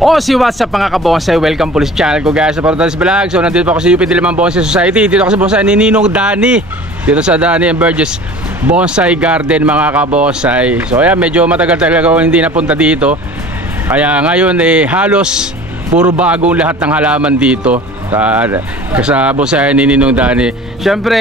O si what's up mga kabonsay, welcome po sa channel ko guys sa Portales Vlog. So nandito po ako sa UP Diliman Bonsai Society. Dito ako sa bonsai ni Ninong Danny, dito sa Danny and Burgess Bonsai Garden mga kabonsay. So ayan, medyo matagal talaga ako hindi napunta dito. Kaya ngayon halos puro bagong lahat ng halaman dito sa bonsai ni Ninong Danny. Siyempre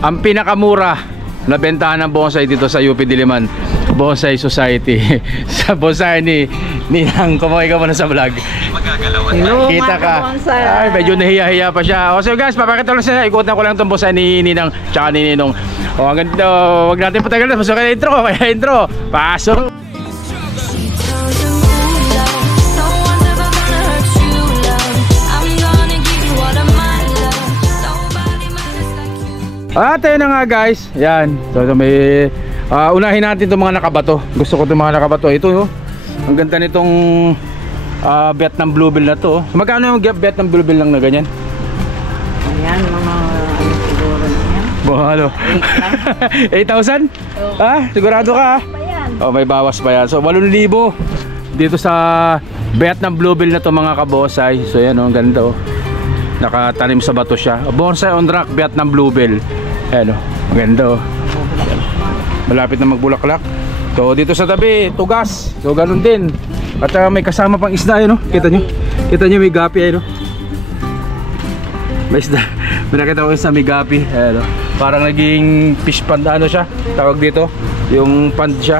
ang pinakamura na bentahan ng bonsai dito sa UP Diliman Bonsai Society. Sa bonsai ni Ninang, kumakain ka muna sa vlog. Hello, kita ka. Ay, medyo nahiya-hiya pa siya. O so guys, papakita lang siya. Ikutan ko lang itong bonsai ni Ninang tsaka ni Ninong. O hanggang dito, huwag natin patagal. Pasok ka intro. Kaya intro. Pasok. At ayun na nga guys. Yan. So may unahin natin itong mga nakabato. Gusto ko itong mga nakabato. Ito ang ganda nitong Vietnam Bluebill na to. Magkano yung Vietnam Bluebill lang na ganyan? Ayan, mga siguro yan. Ano? 8,000? Ah, sigurado ka? Oh, may bawas pa yan. So 8,000 dito sa Vietnam Bluebill na to mga kabosay. So yan ang ganda nakatanim sa bato siya. Bonsai on rock Vietnam Bluebill. Ayan maganda malapit na magbulaklak. So dito sa tabi tugas. So ganun din. At may kasama pang isda Kita nyo? Kita nyo may gapi may isda. May nakita ko sa may gapi. Parang naging fish pond siya. Tawag dito. Yung pond siya.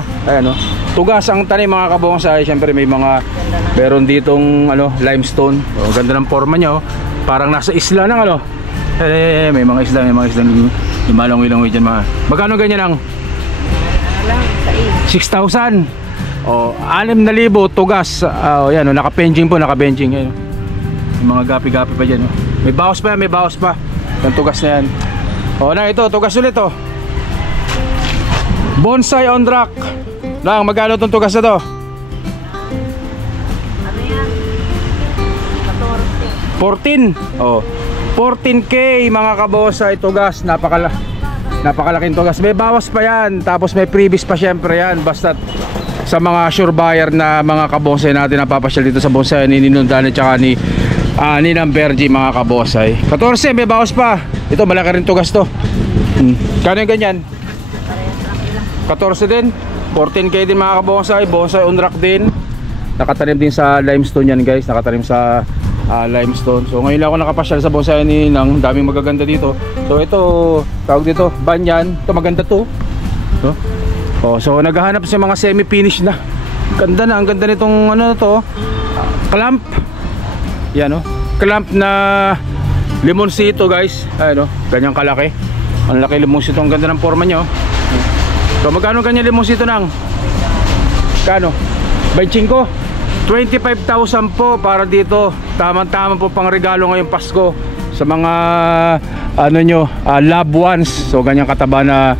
Tugas ang tanim mga kabonsay. Siyempre may mga meron ditong limestone. So, ganda ng forma niya Parang nasa isla ng may mga isda, lumalong-ilong dyan mga. Magkano ganyan ang? 6,000. 6,000 tugas. Yan naka-benching po, naka-benching. May mga gapi-gapi pa dyan. May bawas pa yan, may bawas pa. Yung tugas na yan. Ito, tugas ulit Bonsai on rock. Magkano itong tugas na to? Ano yan? 14. 14K mga kabosay tugas. Napakalaking tugas. May bawas pa yan. Tapos may previous pa syempre yan. Basta sa mga sure buyer na mga kabosay natin napapasyal dito sa bonsai ni Ninong Danny tsaka ni Ninang Bergie mga kabosay. 14 may bawas pa. Ito malaki rin tugas to. Kano yung ganyan? 14 din. 14K din mga kabonsay. Bonsai on rock din. Nakatanim din sa limestone yan guys. Nakatanim sa limestone. So ngayon lang ako nakapasyal sa bonsai ni Ninang. Daming magaganda dito. So ito tawag dito banyan. Ito maganda to. So naghahanap sa mga semi-finish na. Ganda na. Ang ganda nitong clamp. Yan clamp na limonsito guys. Ganyang kalaki. Ang laki limonsito. Ang ganda ng forma niya So magkano ganyan limonsito nang? Kano? 25? 25,000 po para dito. Tama-tama po pang regalo ngayong Pasko sa mga loved ones. So ganyan kataba na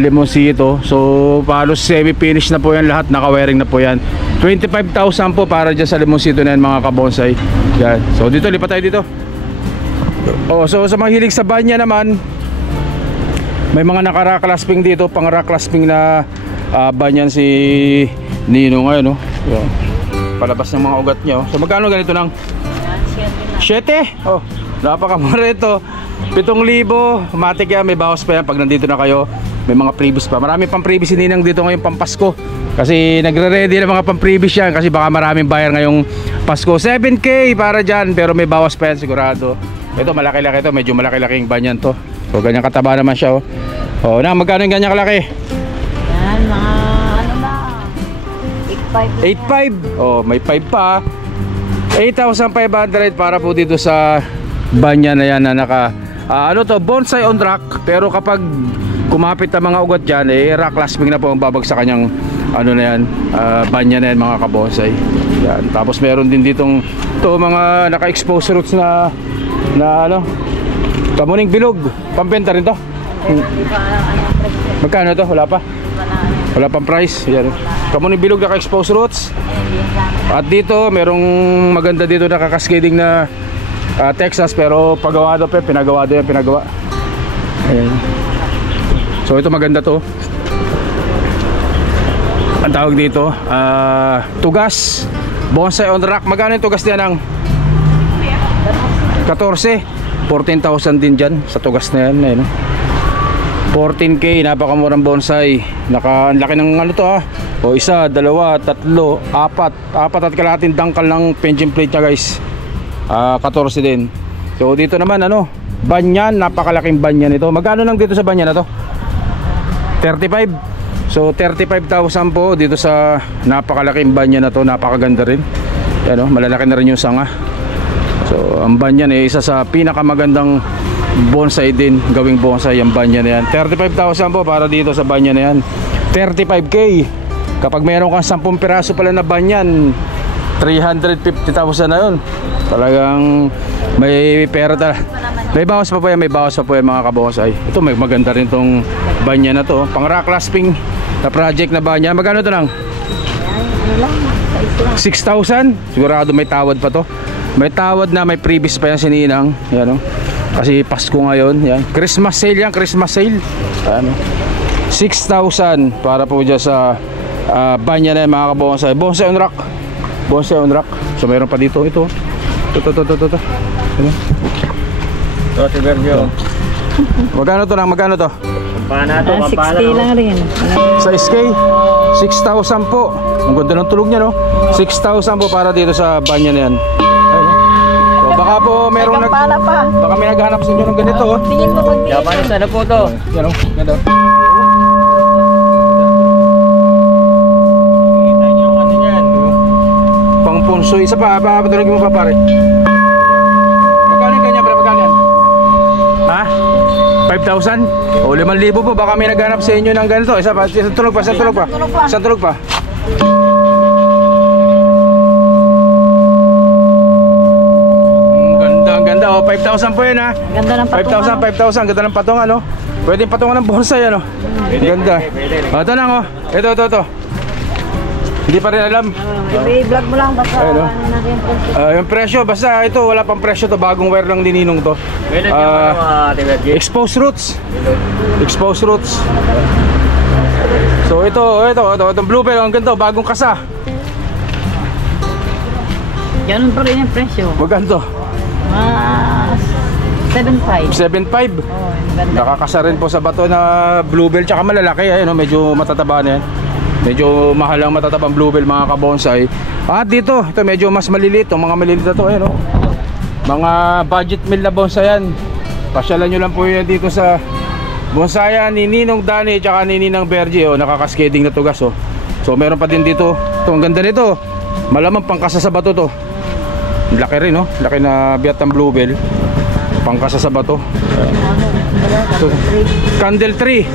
limonsito. So palos semi-finish na po yan lahat. Naka-wearing na po yan. 25,000 po para dyan sa limonsito na yan mga kabonsay. Yan. So dito, lipat tayo dito. So sa mga hilig sa banya naman, may mga naka-rock clasping dito. Pang rock clasping na banyan si Ninong ngayon palabas ng mga ugat niya So magkano ganito nang? 7? Napakamura ito. 7,000. Matik yan, may bawas pa yan pag nandito na kayo. May mga previous pa. Marami pang previous si Ninang dito ngayong Pampasko. Kasi nagre-ready na mga pang-previous yan. Kasi baka maraming buyer ngayong Pasko. 7K para dyan. Pero may bawas pa yan sigurado. Ito malaki-laki ito. Medyo malaki-laking banyan to. So ganyan kataba naman siya magkano yung ganyan kalaki? Yan, mga 8,500. 8,500. May 5 pa. 8,500 para po dito sa banyan na yan na naka bonsai on rock. Pero kapag kumapit ang mga ugat dyan rock clasping na po ang babagsak kanyang banyan na yan mga kabonsay. Yan. Tapos meron din ditong mga naka-expose roots na kamuning bilog. Pampenta rin to. Magkano to? Wala pa? Wala pang price. Yan. Kamuning bilog naka-expose roots. At dito merong maganda dito naka-cascading na Texas pero pagawa daw pinagawa. Ayan. So ito maganda to. Ang tawag dito tugas Bonsai on rack. Magkano yung tugas niya ng 14? 14,000 din dyan sa tugas na yan. Ayun, 14K, napakamurang bonsai. Ang laki ng ano to ah. O isa, dalawa, tatlo, apat at kalahating dangkal ng pension plate niya guys. 14 din. So dito naman ano, banyan, napakalaking banyan ito. Magkano lang dito sa banyan na to? 35. So 35,000 po dito sa napakalaking banyan na to. Napakaganda rin. Yan, malalaki na rin yung sanga. So ang banyan isa sa pinakamagandang bonsai din, gawing bonsai ang banyan na yan. 35,000 po para dito sa banyan na yan. 35K kapag meron kang 10 piraso pala na banyan, 350,000 na yun. Talagang may pera talaga. May bawas pa po yan, mga kabonsai. Ito may maganda rin tong banyan na to, pang rock clasping na project na banyan. Magkano to lang? 6,000. Sigurado may tawad pa to. May tawad na, may previous pa yan si Ninang. Yan, kasi Pasko ngayon. Yan. Christmas sale yan, Christmas sale. Ano? 6,000 para po dyan sa banyan na yan, mga kabonsai. Bonsai on rock. Bonsai on rock. So mayroon pa dito. Ito. Ano? Ito si Bergio. Magkano to lang? Magkano to? Pampana to, 60 lang rin. Sa SK 6,000 po. Ang ganda ng tulog niya, no? 6,000 po para dito sa banyan na yan. Ayun, no? So baka po merong baka may naghahanap sa inyo ng ganito, oh. Tingin mo pag Japanese ano po to? Yan, oh. Ganda. Kita niyo yung ano niyan. Pang punso. Isa pa, patulogin mo pa pare. Magkano yung kanya, pre? Magkano yan? Ha? 5,000? O 5,000 po. Baka may naghanap sa inyo ng ganito. Isa pa, isang tulog pa. Isang tulog pa. Ang ganda. O 5,000 po yan, ha? Ganda ng patungan. 5,000. Ganda ng patungan, no? Pwede patungan ng bonsai, ano? Ganda. Ito lang, oh. Ito. Hindi pa rin alam. I-vlog mo lang basta Ayun, no? ano natin po. Yung presyo, basta ito, wala pang presyo to. Bagong wire lang nininong to. Pwede yung ano, Ate Bergio. Exposed roots. So itong bluebell, ang ganda, bagong kasa. Ganun pa rin yung presyo. Maganda. 7.5. 7.5. Oh, ganda. Nakakasa rin po sa bato na bluebell, tsaka malalaki, ayun, medyo matataba na yan. Medyo mahal ang matatabang bluebell, mga kabonsai. At dito, ito medyo mas maliliit, mga maliliit na to, ayun, mga budget meal na bonsai yan. Pasyalan nyo lang po yan dito sa bonsayan ni Ninong Dani tsaka ni Ninang Bergie, nakakaskading na tugas, So meron pa din dito. Ito, ang ganda nito. Malamang pangkasa sa bato to. Laki rin, laki na biat ng bluebell. Pangkasa sa bato. Candle tree.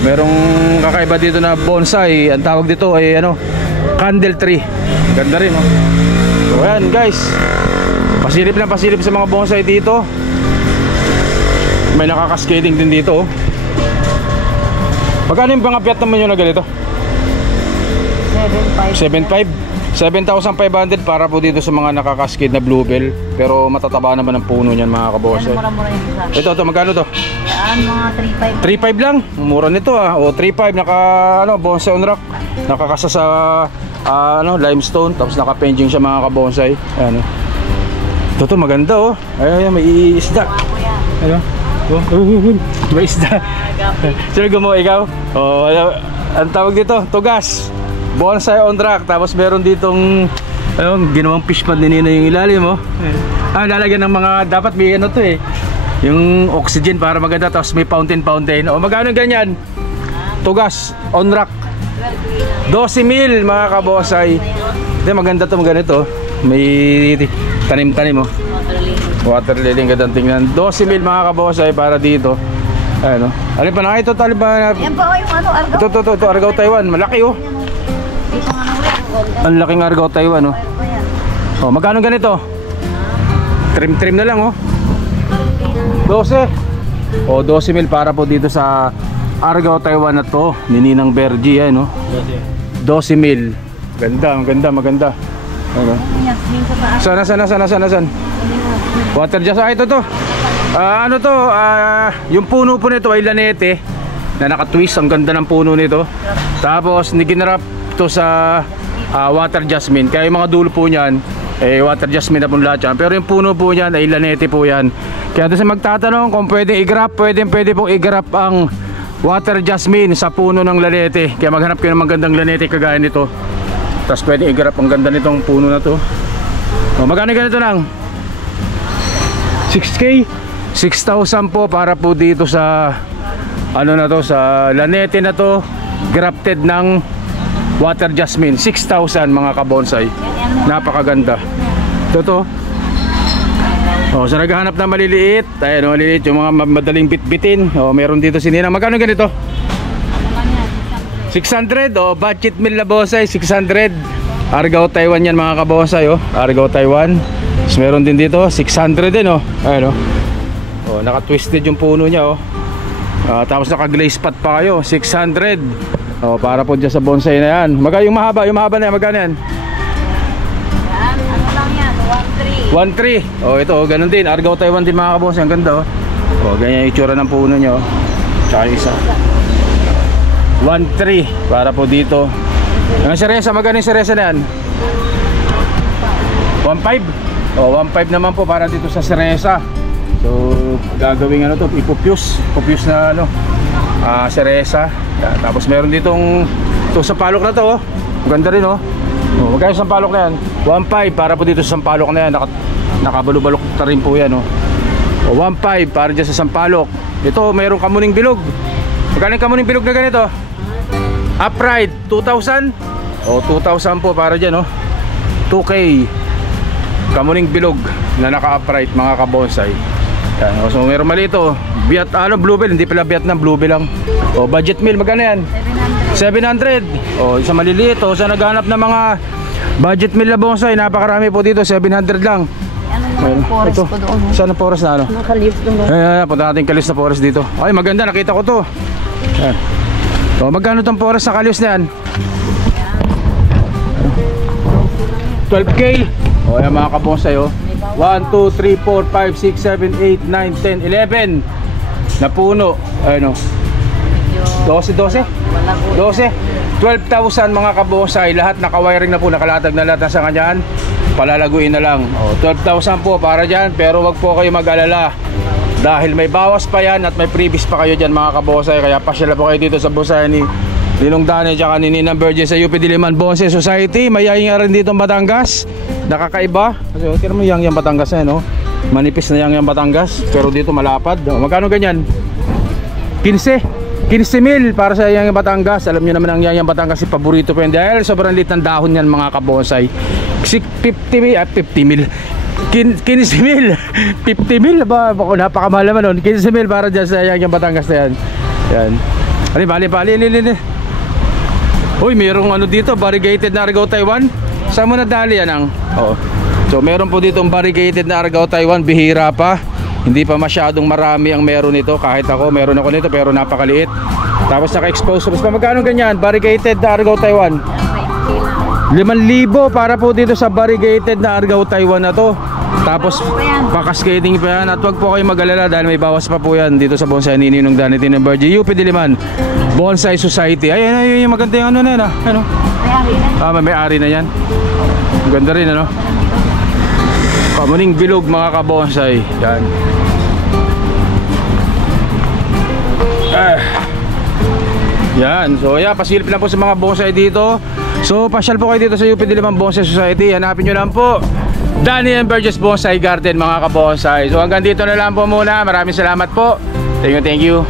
Merong kakaiba dito na bonsai. Ang tawag dito ay candle tree. Ganda rin, So ayan guys, pasilip sa mga bonsai dito. May nakakaskading din dito, Magkano yung pangapiat naman yung na ganito? 7.5. 7,500 para po dito sa mga nakakaskid na bluebell. Pero matataba naman ang puno niyan, mga kabosay. Mura-mura yung isa. Ito, magkano to? Yan, mga 3.5 lang. Mura nito, O 3.5 naka bonsai on rock. Nakakasa sa limestone, tapos naka-penjing siya, mga kabonsai. Ayan, Ito maganda, Ayan, may isda. Ayan. May isda. Sino gumawa, ikaw? Ang tawag dito, tugas. Bonsai on rock. Tapos meron ditong ginawang fish pond din yung ilalim, lalagyan ng mga, dapat may yung oxygen para maganda. Tapos may fountain. Magkano ganyan? Tugas on rock 12,000, mga kabosay. Maganda to, maganda. May tanim-tanim, water lily, gandang tingnan. 12,000, mga kabosay, para dito. Alin pa na ito, taliban. Yan pa yung argaw. Ito, argaw Taiwan. Malaki, Ang laking argaw Taiwan, magkano ganito? Trim na lang, 12. 12,000 para po dito sa argaw Taiwan na to, ni Ninang Bergie, 12,000. Maganda. Sana. Water jas. Ito. Yung puno po nito ay lanete na naka-twist. Ang ganda ng puno nito. Tapos niginrap to sa water jasmine. Kaya yung mga dulo po niyan water jasmine na po lahat yan. Pero yung puno po niyan ay lanete po yan. Kaya doon sa magtatanong kung pwede i-grap, pwede pong i-grap ang water jasmine sa puno ng lanete. Kaya maghanap kayo ng magandang lanete kagaya nito. Tapos pwede i-grap ang ganda nitong puno na to. Magkano ganito lang? 6K? 6,000 po para po dito sa ano na to, sa lanete na to, grafted ng water jasmine. 6,000 mga kabonsai. Napakaganda. Ito. So naghahanap na maliliit. Ayun, maliliit yung mga madaling bitbitin. Meron dito si Ninang. Magkano ganito? 600. Budget meal na bonsai, 600. Argao Taiwan yan mga kabonsai. Argao Taiwan. Tapos meron din dito 600 din. Ayun, naka-twisted yung puno niya. Tapos naka-glaze pot pa kayo, 600. Para po dyan sa bonsai na yan. Yung mahaba na yan, magkano yan? Ano lang yan, 1.3. 1.3. Ito, ganun din. Argao Taiwan din mga kabonsai. Ang ganda. Ganyan yung itsura ng puno nyo. Tsaka yung isa 1.3 para po dito. Yung seresa, magkano yung seresa na yan? 1.5. 1.5 naman po para dito sa seresa. So gagawin ano to, ipupuse na seresa. Tapos meron ditong ito sa palok na to. Ganda rin magkano sa palok na yan? 1.5 para po dito sa sampalok na yan. Nakabalok na rin po yan 1.5 para dyan sa sampalok. Ito meron kamuning bilog. Magkano yung kamuning bilog na ganito? Upright 2,000. 2,000 po para dyan 2K kamuning bilog na naka-upright mga kabonsai. Yan, so meron mali ito. Biat, bluebell, hindi pala biat ng bluebell lang. Budget meal, magkano yan? 700. Isa maliliit. Sa naghanap ng mga budget meal na bonsai, napakarami po dito, 700 lang. Ano naman yung forest ko doon? Saan ang forest na Nakalive doon. Punta natin kalis na forest dito. Ay, maganda, nakita ko to. Yan. Magkano tong forest na kalis na yan? 12K. Yan mga kabonsay 1, 2, 3, 4, 5, 6, 7, 8, 9, 10, 11 na puno. Ayun 12 12 12,000 mga kabonsay. Lahat naka-wiring na po, nakalatag na lahat sa kanyan. Palalaguin na lang 12,000 po para dyan. Pero wag po kayo mag-alala dahil may bawas pa yan at may previous pa kayo dyan mga kabonsay. Kaya pasyala po kayo dito sa bonsai ni Ninong Dane tsaka ni Ninang Virgin sa UP Diliman Bonsai Society. Mayayin nga rin dito ang Batangas. Nakakaiba. Kasi tira mo yang Batangas na manipis na yang Batangas. Pero dito malapad. Magkano ganyan? 15 mil para sa yang Batangas. Alam nyo naman ang yang Batangas si paborito po yan. Dahil sobrang lit ng dahon yan mga kabonsay. 50 mil 15 mil 50 mil ba? Napakamahal naman 15 mil para dyan sa yang Batangas na yan. Yan. Bali. Uy, mayroong dito, variegated na Argao Taiwan. Saan mo nadali yan So meron po ditong variegated na Argao Taiwan. Bihira pa. Hindi pa masyadong marami ang meron nito. Kahit ako, meron ako nito pero napakaliit. Tapos naka-expose. Magkano ganyan? Variegated na Argao Taiwan 5,000 para po dito sa variegated na Argao Taiwan na to. Tapos pakaskating pa yan. At wag po kayo mag-alala dahil may bawas pa po yan dito sa bonsai ni Ninong Dane ng Virgin UP Diliman Bonsai Society. Ayun yung maganda yung na yan may-ari na yan. Maganda rin kamuning bilog mga kabonsai. Yan. Yan. So pasilip lang po sa mga bonsai dito. So pasyal po kayo dito sa UP Diliman Bonsai Society. Hanapin nyo lang po Dane and Virgin Bonsai Garden mga kabonsai. So hanggang dito na lang po muna. Maraming salamat po. Thank you.